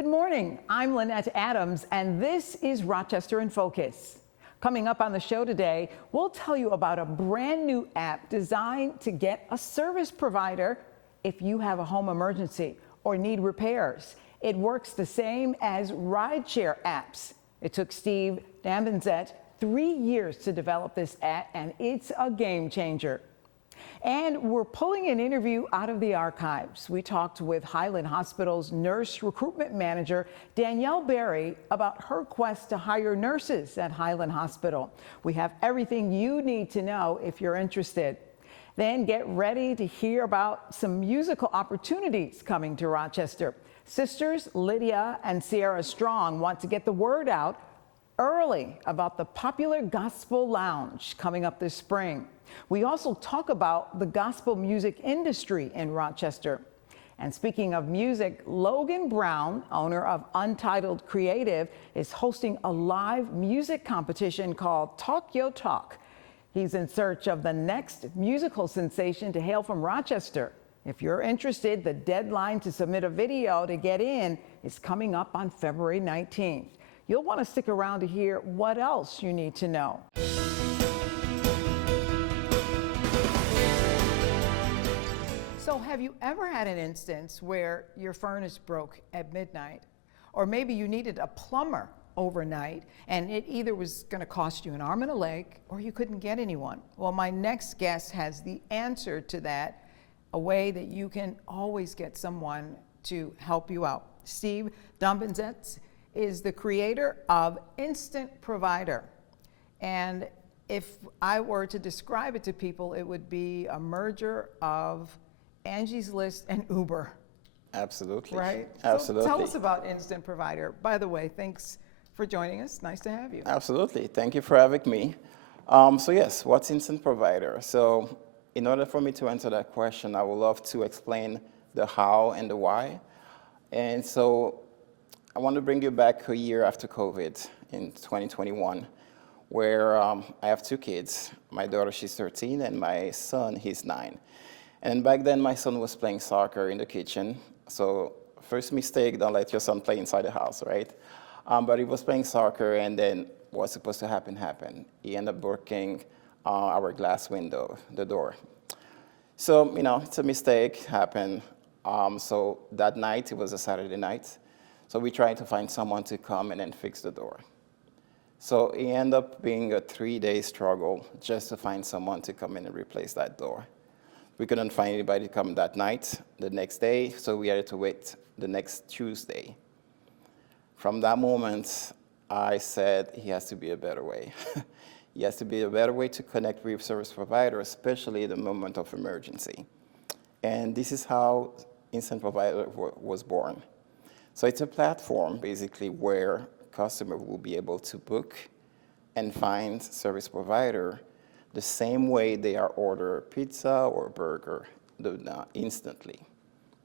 Good morning, I'm Lynette Adams, and this is Rochester In Focus. Coming up on the show today, we'll tell you about a brand new app designed to get a service provider if you have a home emergency or need repairs. It works the same as rideshare apps. It took Steve Dambenzet 3 years to develop this app, and it's a game changer. And we're pulling an interview out of the archives. We talked with Highland Hospital's nurse recruitment manager, Danielle Berry, about her quest to hire nurses at Highland Hospital. We have everything you need to know if you're interested. Then get ready to hear about some musical opportunities coming to Rochester. Sisters Lydia and Sierra Strong want to get the word out early about the popular Gospel Lounge coming up this spring. We also talk about the gospel music industry in Rochester. And speaking of music, Logan Brown, owner of Untitled Creative, is hosting a live music competition called Talk Yo Talk. He's in search of the next musical sensation to hail from Rochester. If you're interested, the deadline to submit a video to get in is coming up on February 19th. You'll want to stick around to hear what else you need to know. So have you ever had an instance where your furnace broke at midnight, or maybe you needed a plumber overnight and it either was going to cost you an arm and a leg or you couldn't get anyone? Well, my next guest has the answer to that, a way that you can always get someone to help you out. Steve Dambenzet is the creator of Instant Provider. And if I were to describe it to people, it would be a merger of Angie's List and Uber. Absolutely. Right? Absolutely. So tell us about Instant Provider. By the way, thanks for joining us. Nice to have you. Absolutely. Thank you for having me. So yes, what's Instant Provider? So in order for me to answer that question, I would love to explain the how and the why. And so I want to bring you back a year after COVID in 2021, where I have two kids. My daughter, she's 13, and my son, he's 9. And back then, my son was playing soccer in the kitchen. So first mistake, don't let your son play inside the house, right? But he was playing soccer, and then what's supposed to happen happened. He ended up breaking our glass window, the door. So, it's a mistake, happened. So that night, it was a Saturday night. So we tried to find someone to come and then fix the door. So it ended up being a 3-day struggle just to find someone to come in and replace that door. We couldn't find anybody to come that night, the next day, so we had to wait the next Tuesday. From that moment, I said, he has to be a better way. He has to be a better way to connect with service provider, especially in the moment of emergency. And this is how Instant Provider was born. So it's a platform, basically, where customer will be able to book and find service provider the same way they are order pizza or burger instantly.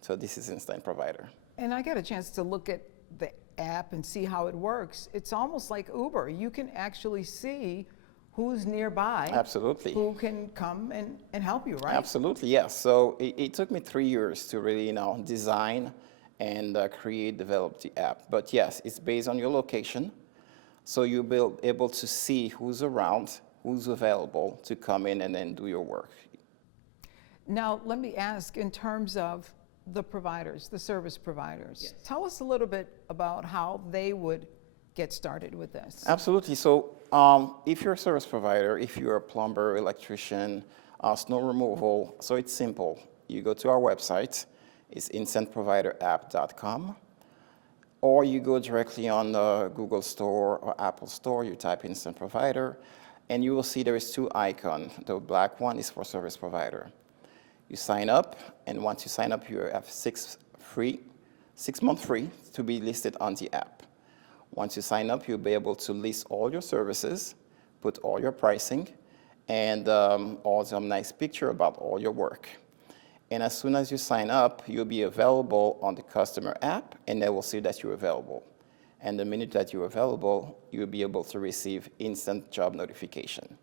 So this is Instant Provider. And I got a chance to look at the app and see how it works. It's almost like Uber. You can actually see who's nearby. Absolutely. Who can come and help you, right? Absolutely, yes. So it took me 3 years to really, design and develop the app. But yes, it's based on your location. So you'll be able to see who's around, who's available to come in and then do your work. Now, let me ask, in terms of the providers, the service providers, yes. Tell us a little bit about how they would get started with this. Absolutely. So if you're a service provider, if you're a plumber, electrician, snow removal, so it's simple. You go to our website, it's instantproviderapp.com, or you go directly on the Google Store or Apple Store, you type Instant Provider, and you will see there is 2 icons. The black one is for service provider. You sign up, and once you sign up, you have 6 months free to be listed on the app. Once you sign up, you'll be able to list all your services, put all your pricing, and also a nice picture about all your work. And as soon as you sign up, you'll be available on the customer app, and they will see that you're available. And the minute that you're available, you'll be able to receive instant job notification.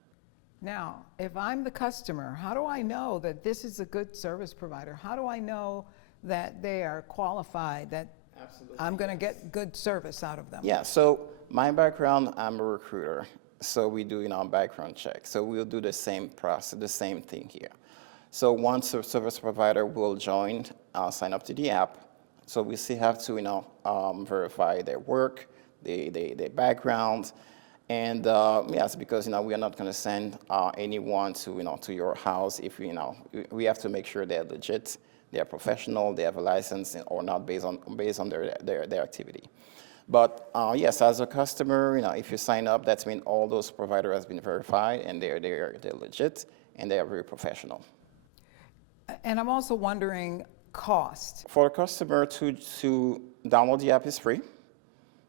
Now, if I'm the customer, how do I know that this is a good service provider? How do I know that they are qualified, that Absolutely. I'm going to get good service out of them. Yeah, so my background, I'm a recruiter. So we do, background check. So we'll do the same process, the same thing here. So once a service provider will join, sign up to the app. So we still have to, verify their work, their background. And yes, because, we are not going to send anyone to your house if, we have to make sure they're legit, they're professional, they have a license or not based on their activity. But yes, as a customer, if you sign up, that means all those providers has been verified and they're legit and they are very professional. And I'm also wondering cost. For a customer to download the app is free.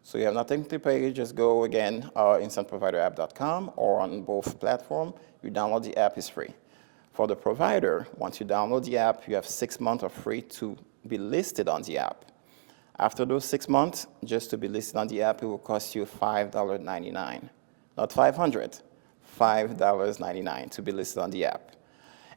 So you have nothing to pay. Just go again, instantproviderapp.com or on both platforms. You download the app is free. For the provider, once you download the app, you have 6 months of free to be listed on the app. After those 6 months, just to be listed on the app, it will cost you $5.99. Not $500, $5.99 to be listed on the app.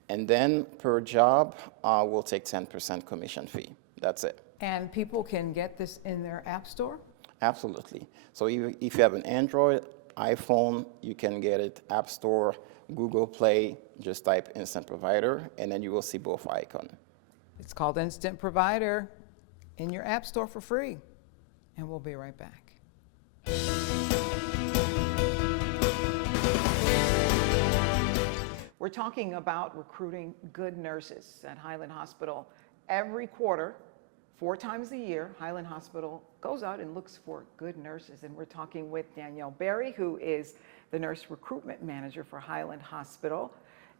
And then per job, we'll take 10% commission fee. That's it. And people can get this in their app store? Absolutely. So if you have an Android, iPhone, you can get it App Store, Google Play, just type Instant Provider, and then you will see both icons. It's called Instant Provider in your app store for free. And we'll be right back. We're talking about recruiting good nurses at Highland Hospital. Every quarter, 4 times a year, Highland Hospital goes out and looks for good nurses. And we're talking with Danielle Berry, who is the nurse recruitment manager for Highland Hospital.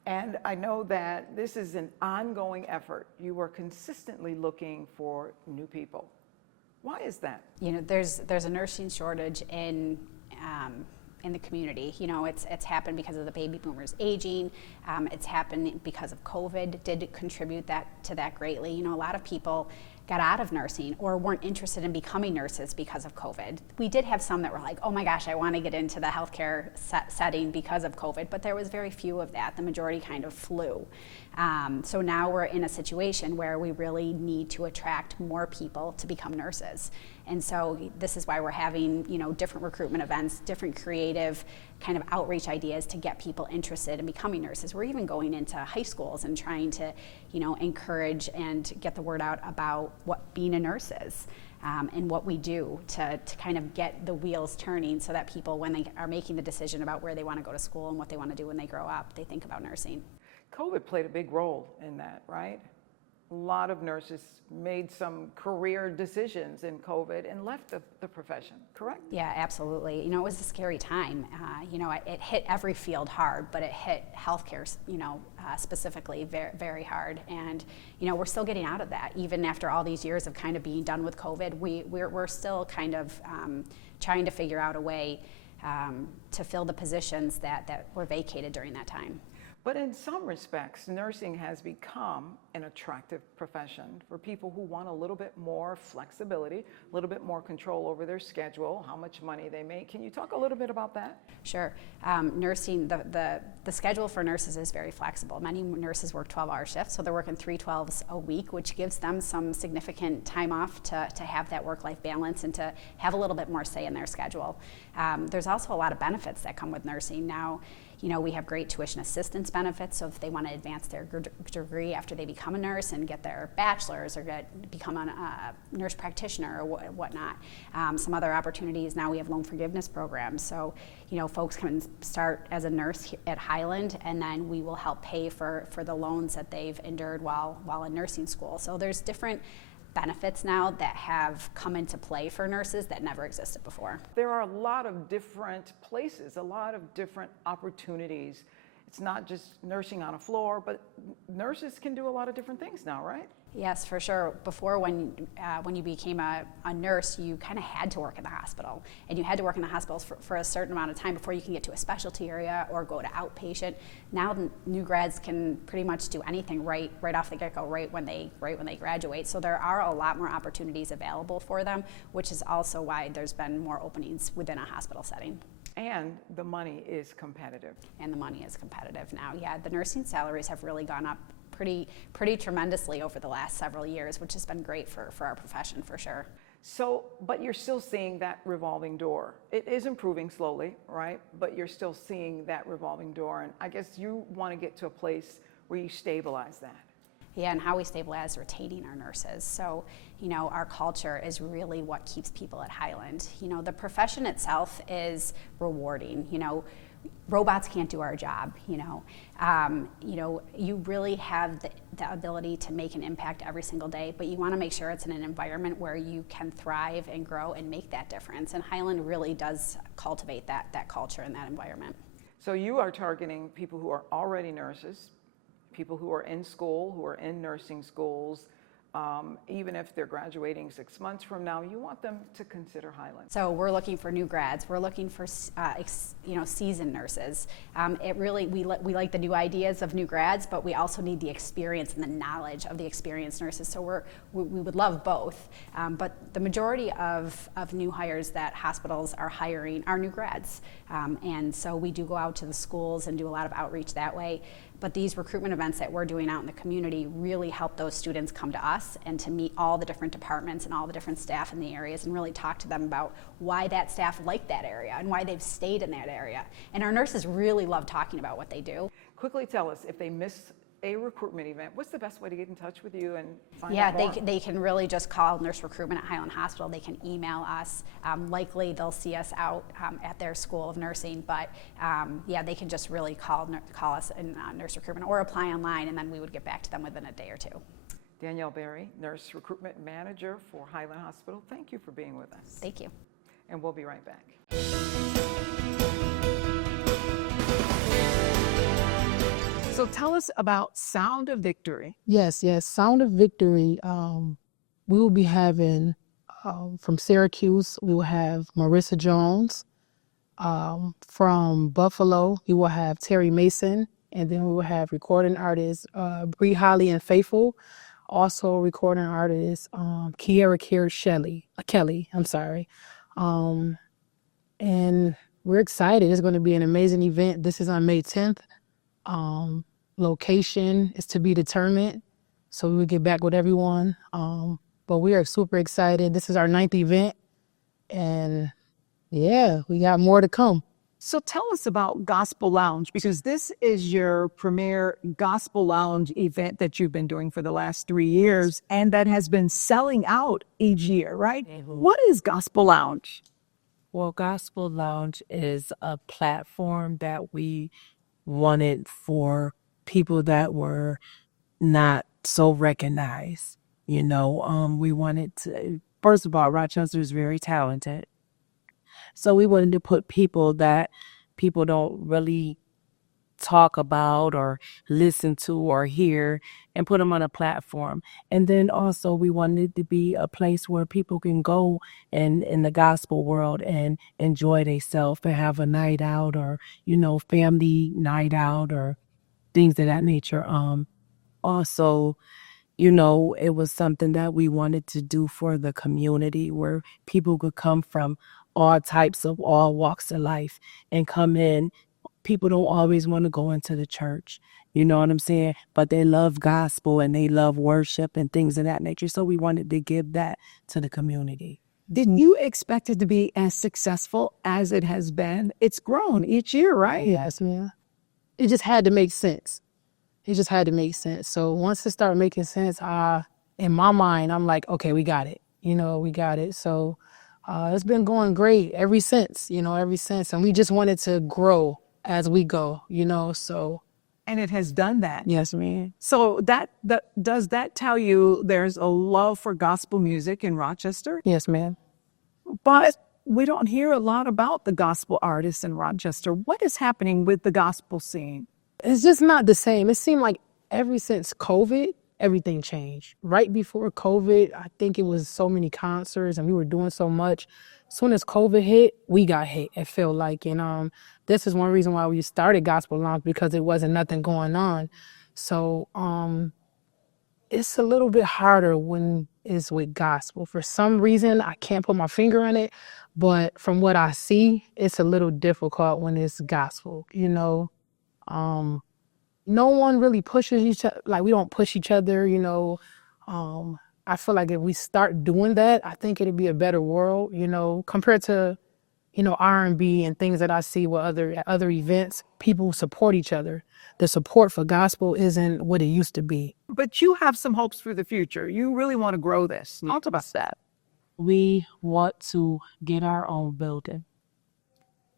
And I know that this is an ongoing effort. You are consistently looking for new people. Why is that? There's a nursing shortage in the community. It's happened because of the baby boomers aging. It's happened because of COVID. Did contribute to that greatly. A lot of people got out of nursing or weren't interested in becoming nurses because of COVID. We did have some that were like, oh my gosh, I want to get into the healthcare setting because of COVID, but there was very few of that. The majority kind of flew. So now we're in a situation where we really need to attract more people to become nurses. And so this is why we're having, different recruitment events, different creative kind of outreach ideas to get people interested in becoming nurses. We're even going into high schools and trying to, encourage and get the word out about what being a nurse is. And what we do to kind of get the wheels turning so that people, when they are making the decision about where they want to go to school and what they want to do when they grow up, they think about nursing. COVID played a big role in that, right? A lot of nurses made some career decisions in COVID and left the profession, correct? Yeah, absolutely. It was a scary time. It hit every field hard, but it hit healthcare, specifically very, very hard. And, we're still getting out of that. Even after all these years of kind of being done with COVID, we're still kind of trying to figure out a way to fill the positions that were vacated during that time. But in some respects, nursing has become an attractive profession for people who want a little bit more flexibility, a little bit more control over their schedule, how much money they make. Can you talk a little bit about that? Sure. Nursing, the schedule for nurses is very flexible. Many nurses work 12-hour shifts, so they're working 3 12s a week, which gives them some significant time off to have that work-life balance and to have a little bit more say in their schedule. There's also a lot of benefits that come with nursing now. We have great tuition assistance benefits, so if they want to advance their degree after they become a nurse and get their bachelor's or become a nurse practitioner or whatnot. Some other opportunities, now we have loan forgiveness programs, so folks can start as a nurse at Highland and then we will help pay for the loans that they've endured while in nursing school. So there's different benefits now that have come into play for nurses that never existed before. There are a lot of different places, a lot of different opportunities. It's not just nursing on a floor, but nurses can do a lot of different things now, right? Yes, for sure. Before, when you became a nurse, you kind of had to work in the hospital, and you had to work in the hospitals for a certain amount of time before you can get to a specialty area or go to outpatient. Now, new grads can pretty much do anything right off the get-go, right when they graduate. So there are a lot more opportunities available for them, which is also why there's been more openings within a hospital setting. And the money is competitive. And the money is competitive now. Yeah, the nursing salaries have really gone up pretty tremendously over the last several years, which has been great for our profession for sure. So, but you're still seeing that revolving door. It is improving slowly, right? But you're still seeing that revolving door. And I guess you want to get to a place where you stabilize that. Yeah, and how we stabilize retaining our nurses. So, our culture is really what keeps people at Highland. The profession itself is rewarding. Robots can't do our job. You really have the ability to make an impact every single day, but you want to make sure it's in an environment where you can thrive and grow and make that difference. And Highland really does cultivate that culture and that environment. So you are targeting people who are already nurses, people who are in school, who are in nursing schools. Even if they're graduating 6 months from now, you want them to consider Highland. So we're looking for new grads. We're looking for seasoned nurses. We like the new ideas of new grads, but we also need the experience and the knowledge of the experienced nurses. So we would love both. But the majority of new hires that hospitals are hiring are new grads. And so we do go out to the schools and do a lot of outreach that way. But these recruitment events that we're doing out in the community really help those students come to us and to meet all the different departments and all the different staff in the areas and really talk to them about why that staff liked that area and why they've stayed in that area. And our nurses really love talking about what they do. Quickly tell us, if they miss a recruitment event, what's the best way to get in touch with you and find out more? Yeah, they can really just call Nurse Recruitment at Highland Hospital. They can email us. Likely they'll see us out at their School of Nursing, but they can just really call us in Nurse Recruitment or apply online, and then we would get back to them within a day or two. Danielle Berry, Nurse Recruitment Manager for Highland Hospital, thank you for being with us. Thank you. And we'll be right back. So tell us about Sound of Victory. Yes, Sound of Victory. We will be having from Syracuse, we will have Marissa Jones. From Buffalo, we will have Terry Mason. And then we will have recording artists Bree Holly and Faithful. Also recording artist Kiera Kelly. And we're excited. It's going to be an amazing event. This is on May 10th. Location is to be determined, so we will get back with everyone. But we are super excited. This is our 9th event, and yeah, we got more to come. So tell us about Gospel Lounge, because this is your premier Gospel Lounge event that you've been doing for the last 3 years, and that has been selling out each year, right? Mm-hmm. What is Gospel Lounge? Well, Gospel Lounge is a platform that we wanted for people that were not so recognized. We wanted to, first of all, Rochester is very talented. So we wanted to put people that people don't really talk about or listen to or hear and put them on a platform. And then also we wanted it to be a place where people can go and in the gospel world and enjoy themselves and have a night out or, family night out or things of that nature. Also, it was something that we wanted to do for the community where people could come from all types of all walks of life and come in. People don't always want to go into the church, you know what I'm saying? But they love gospel and they love worship and things of that nature. So we wanted to give that to the community. Did you expect it to be as successful as it has been? It's grown each year, right? Yes, ma'am. It just had to make sense. So once it started making sense, in my mind, I'm like, okay, we got it. We got it. So it's been going great ever since. And we just wanted to grow as we go, so. And it has done that. Yes, ma'am. So does that tell you there's a love for gospel music in Rochester? Yes, ma'am. But we don't hear a lot about the gospel artists in Rochester. What is happening with the gospel scene? It's just not the same. It seemed like ever since COVID, everything changed. Right before COVID, I think it was so many concerts and we were doing so much. As soon as COVID hit, we got hit, it felt like. And this is one reason why we started Gospel Lounge, because it wasn't nothing going on. So it's a little bit harder when it's with gospel. For some reason, I can't put my finger on it, but from what I see, it's a little difficult when it's gospel, No one really pushes each other, like we don't push each other, I feel like if we start doing that, I think it'd be a better world, compared to, R&B and things that I see with other events. People support each other. The support for gospel isn't what it used to be. But you have some hopes for the future. You really want to grow this. Talk about that. We want to get our own building.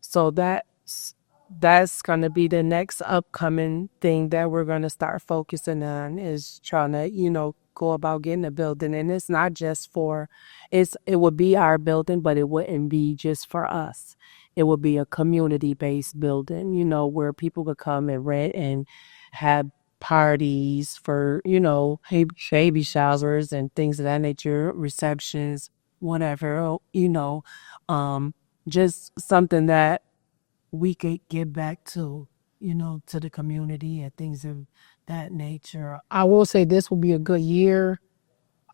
So that's going to be the next upcoming thing that we're going to start focusing on, is trying to, go about getting a building. And it's not just it would be our building, but it wouldn't be just for us. It would be a community-based building, where people could come and rent and have parties for, baby showers and things of that nature, receptions, whatever, just something that we could get back to, to the community and things of that nature. I will say this will be a good year,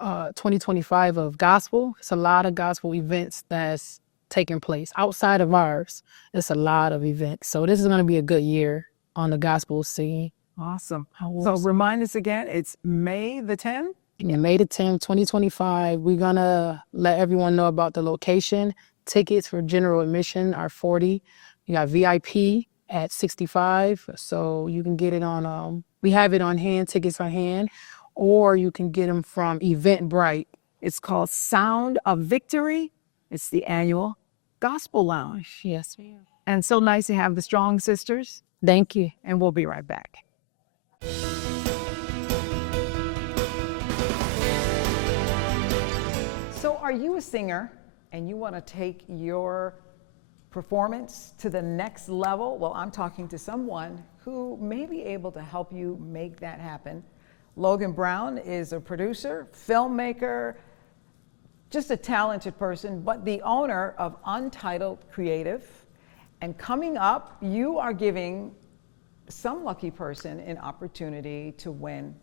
2025, of gospel. It's a lot of gospel events that's taking place outside of ours. It's a lot of events. So this is going to be a good year on the gospel scene. Awesome. So remind us again, it's May the 10th? Yeah, May the 10th, 2025. We're going to let everyone know about the location. Tickets for general admission are $40. You got VIP at $65. So you can get it on, we have it on hand, tickets on hand, or you can get them from Eventbrite. It's called Sound of Victory. It's the annual Gospel Lounge. Yes, ma'am. And so nice to have the Strong Sisters. Thank you. And we'll be right back. So are you a singer and you want to take your performance to the next level? Well, I'm talking to someone who may be able to help you make that happen. Logan Brown is a producer, filmmaker, just a talented person, but the owner of Untitled Creative. And coming up, you are giving some lucky person an opportunity to win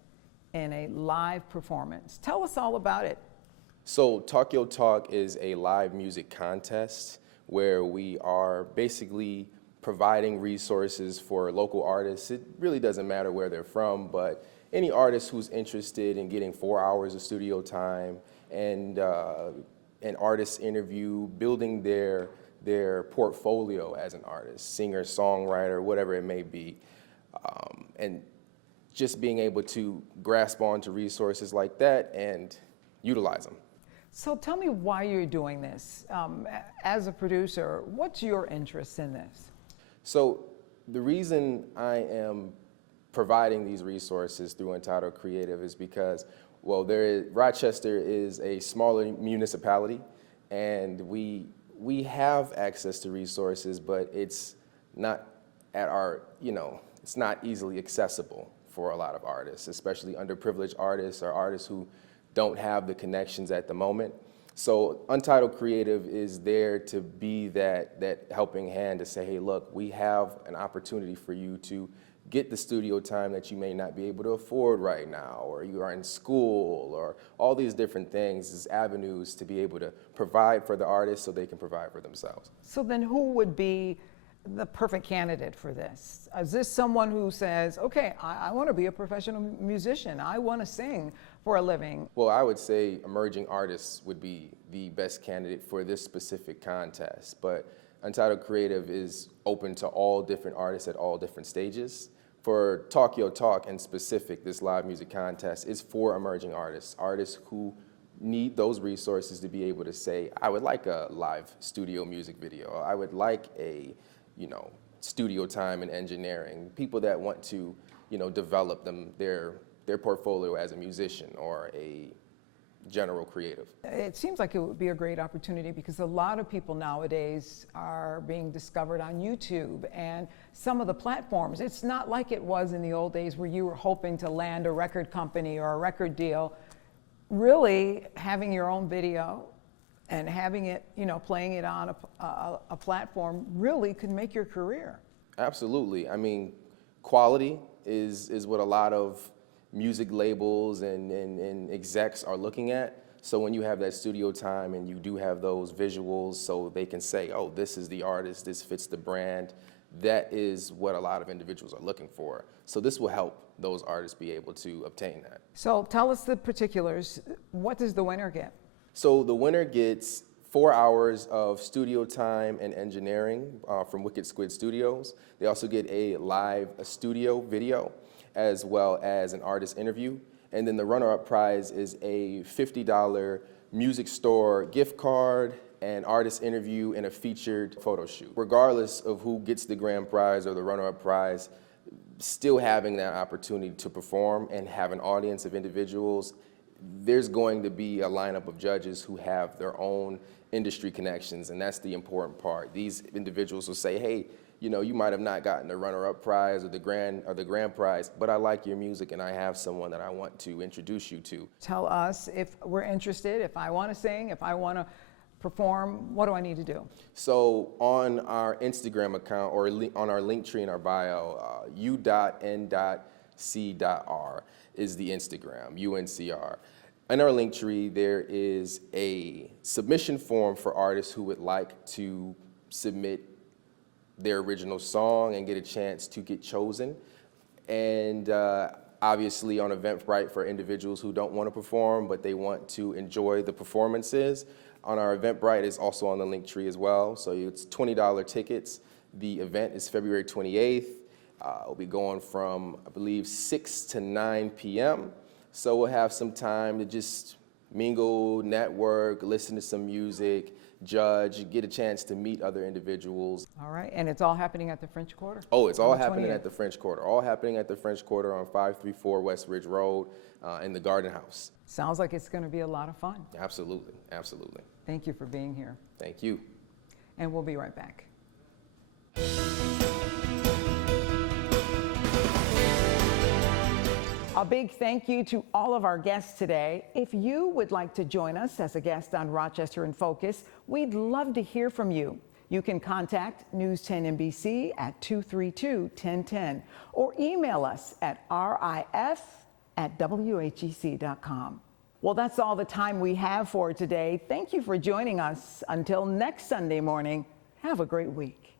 in a live performance. Tell us all about it. So Talk Your Talk is a live music contest where we are basically providing resources for local artists. It really doesn't matter where they're from, but any artist who's interested in getting 4 hours of studio time and an artist interview, building their portfolio as an artist, singer, songwriter, whatever it may be, and just being able to grasp onto resources like that and utilize them. So tell me why you're doing this. As a producer, what's your interest in this? So the reason I am providing these resources through Untitled Creative is because, well, Rochester is a smaller municipality, and we have access to resources, but it's not at our, it's not easily accessible for a lot of artists, especially underprivileged artists or artists who don't have the connections at the moment. So Untitled Creative is there to be that helping hand to say, hey, look, we have an opportunity for you to get the studio time that you may not be able to afford right now, or you are in school, or all these different things as avenues to be able to provide for the artists so they can provide for themselves. So then who would be the perfect candidate for this? Is this someone who says, okay, I want to be a professional musician, I want to sing for a living? Well, I would say emerging artists would be the best candidate for this specific contest, but Untitled Creative is open to all different artists at all different stages. For Talk Your Talk in specific, this live music contest is for emerging artists, artists who need those resources to be able to say, I would like a live studio music video, I would like a studio time in engineering, people that want to, develop their portfolio as a musician or a general creative. It seems like it would be a great opportunity because a lot of people nowadays are being discovered on YouTube and some of the platforms. It's not like it was in the old days where you were hoping to land a record company or a record deal. Really, having your own video and having it, playing it on a platform really could make your career. Absolutely. I mean, quality is what a lot of music labels and execs are looking at. So when you have that studio time and you do have those visuals so they can say, oh, this is the artist, this fits the brand, that is what a lot of individuals are looking for. So this will help those artists be able to obtain that. So tell us the particulars. What does the winner get? So the winner gets 4 hours of studio time and engineering from Wicked Squid Studios. They also get a live studio video as well as an artist interview. And then the runner-up prize is a $50 music store gift card, an artist interview, and a featured photo shoot. Regardless of who gets the grand prize or the runner-up prize, still having that opportunity to perform and have an audience of individuals, there's going to be a lineup of judges who have their own industry connections, and that's the important part. These individuals will say, hey, you know, you might have not gotten the runner-up prize or the grand prize, but I like your music and I have someone that I want to introduce you to. Tell us if we're interested, if I want to sing, if I want to perform, what do I need to do? So on our Instagram account or on our link tree in our bio, u.n.c.r is the Instagram, UNCR. In our link tree, there is a submission form for artists who would like to submit their original song and get a chance to get chosen. And obviously on Eventbrite for individuals who don't want to perform, but they want to enjoy the performances. On our Eventbrite is also on the link tree as well. So it's $20 tickets. The event is February 28th. We'll be going from, I believe, 6 to 9 p.m. So we'll have some time to just mingle, network, listen to some music, judge, get a chance to meet other individuals. All right, and it's all happening at the French Quarter? Oh, it's all On the happening 28th. at the French Quarter. All happening at the French Quarter on 534 West Ridge Road in the Garden House. Sounds like it's going to be a lot of fun. Absolutely, absolutely. Thank you for being here. Thank you. And we'll be right back. A big thank you to all of our guests today. If you would like to join us as a guest on Rochester in Focus, we'd love to hear from you. You can contact News 10 NBC at 232-1010 or email us at rif@whec.com. Well, that's all the time we have for today. Thank you for joining us. Until next Sunday morning, have a great week.